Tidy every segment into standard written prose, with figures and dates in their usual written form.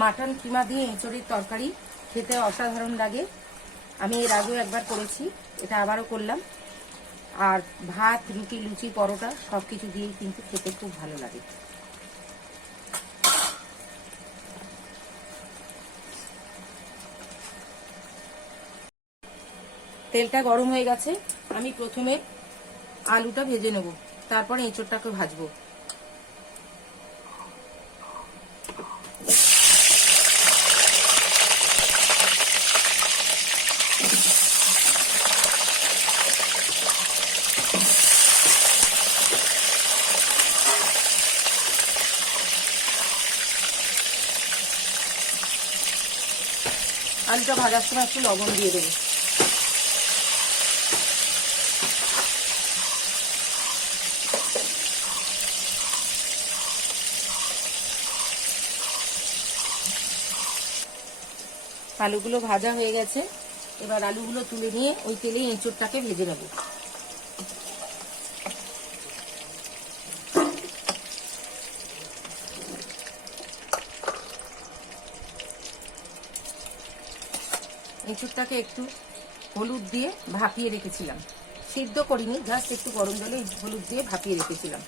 Mutton কিমা দিয়ে এঁচড়ের তরকারি খেতে অসাধারণ লাগে। আমি এর আগেও একবার করেছি, এটা আবারও করলাম। আর ভাত, রুটি, লুচি, পরোটা সব কিছু দিয়েই কিন্তু খেতে খুব ভালো লাগে। তেলটা গরম হয়ে গেছে, আমি প্রথমে আলুটা ভেজে নেব, তারপরে এঁচড়টাকে ভাজবো। আলুটা ভাজার সময় একটু লবণ দিয়ে দেবো। আলুগুলো ভাজা হয়ে গেছে, এবার আলুগুলো তুলে নিয়ে ওই তেলেই এঁচড়টাকে ভেজে নেব। এঁচড়টাকে একটু হলুদ দিয়ে ভাপিয়ে রেখেছিলাম, সিদ্ধ করিনি, জাস্ট একটু গরম জলে হলুদ দিয়ে ভাপিয়ে রেখেছিলাম।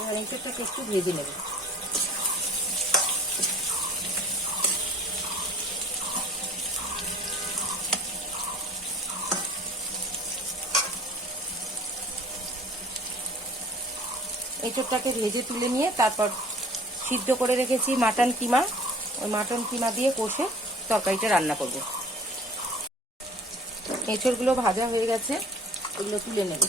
এবার এঁচড়টাকে একটু ভেজে নেব। এঁচড়টাকে ভেজে তুলে নিয়ে তারপর সিদ্ধ করে রেখেছি মাটন কিমা, ওই মাটন কিমা দিয়ে কষে তরকারিটা রান্না করব। এঁচড়গুলো ভাজা হয়ে গেছে, এগুলো তুলে নেব।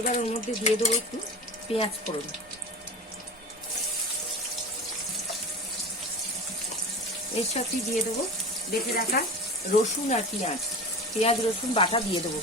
এবার ওর মধ্যে দিয়ে দেবো একটু পেঁয়াজ ফোড়ন। এর সাথে দিয়ে দেবো বেটে রাখা রসুন আর পেঁয়াজ, পেঁয়াজ রসুন বাটা দিয়ে দেবো।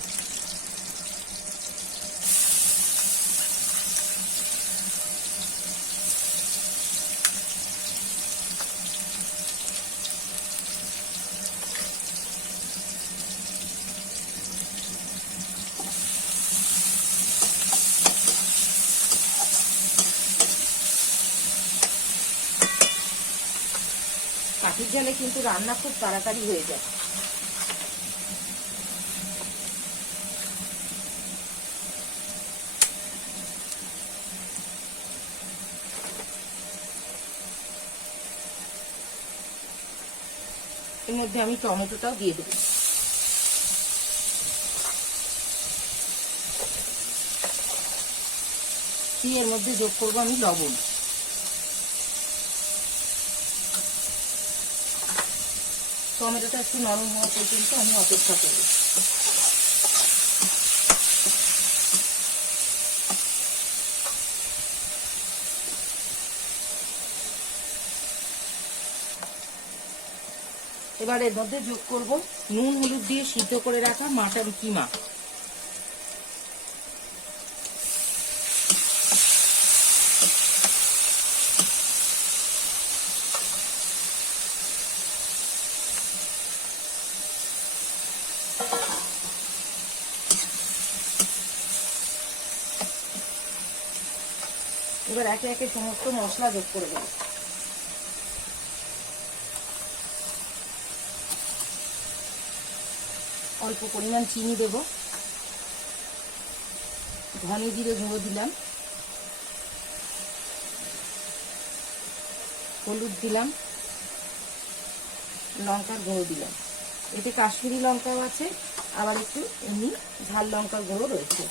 কাঠির জালে কিন্তু রান্না খুব তাড়াতাড়ি হয়ে যায়। এর মধ্যে আমি টমেটোটাও দিয়ে দেবো। এর মধ্যে যোগ করবো আমি লবণ। টমেটোটা একটু নরম হওয়া পর্যন্ত আমি অপেক্ষা করব। এবার এর মধ্যে যোগ করব নুন হলুদ দিয়ে সিদ্ধ করে রাখা মাটন কিমা। এবার একে একে সমস্ত মশলা যোগ করে দেব। অল্প পরিমাণ চিনি দেব, ধনে জিরে গুঁড়ো দিলাম, হলুদ দিলাম, লঙ্কার গুঁড়ো দিলাম। এতে কাশ্মীরি লঙ্কাও আছে, আবার একটু এমনি ঝাল লঙ্কার গুঁড়ো রয়েছে।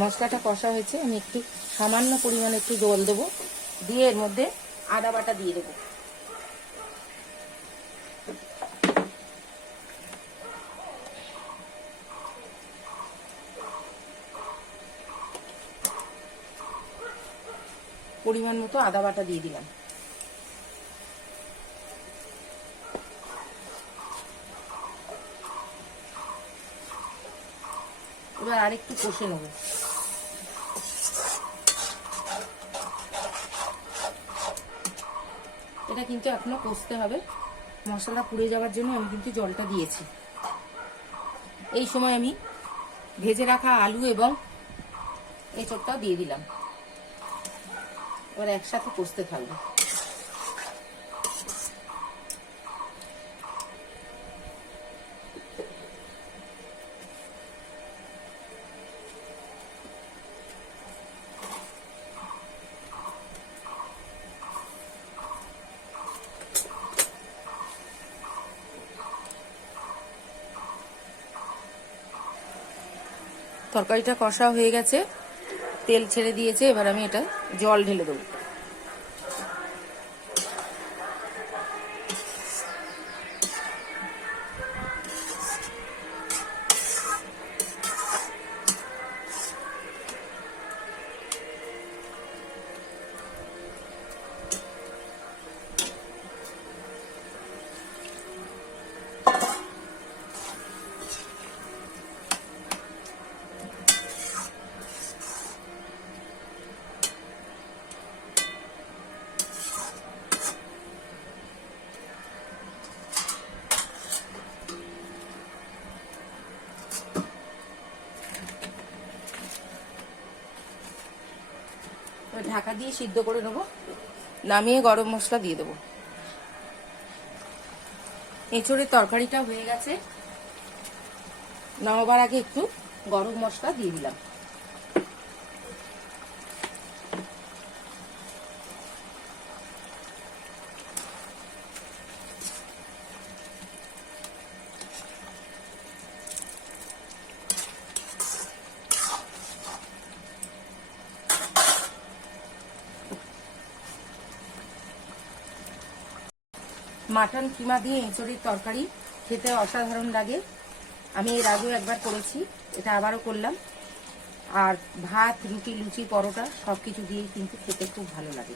মশলাটা কষা হয়েছে, আমি একটু সামান্য পরিমাণে একটু জল দেবো, দিয়ে এর মধ্যে আদা বাটা দিয়ে দেবো। পরিমাণ মতো আদা বাটা দিয়ে দিলাম। এবার আরেকটু কষে নেব। এটা কিন্তু এখনো কষতে হবে, মশলা পুড়ে যাওয়ার জন্য আমি কিন্তু জলটা দিয়েছি। এই সময় আমি ভেজে রাখা আলু এবং এঁচোড়টাও দিয়ে দিলাম। এবার একসাথে কষতে থাকবে। তরকারিটা কষা হয়ে গেছে, তেল ছেড়ে দিয়েছে। এবার আমি এটা জল ঢেলে দেবো। ঢাকা দিয়ে সিদ্ধ করে নেবো, নামিয়ে গরম মশলা দিয়ে দেবো। এঁচোড়ের তরকারিটা হয়ে গেছে, নামাবার আগে একটু গরম মশলা দিয়ে দিলাম। মাটন কিমা দিয়ে এঁচোড়ের তরকারি খেতে অসাধারণ লাগে। আমি এর আগেও একবার করেছি, এটা আবারও করলাম। আর ভাত, রুটি, লুচি, পরোটা সবকিছু দিয়েই কিন্তু খেতে খুব ভালো লাগে।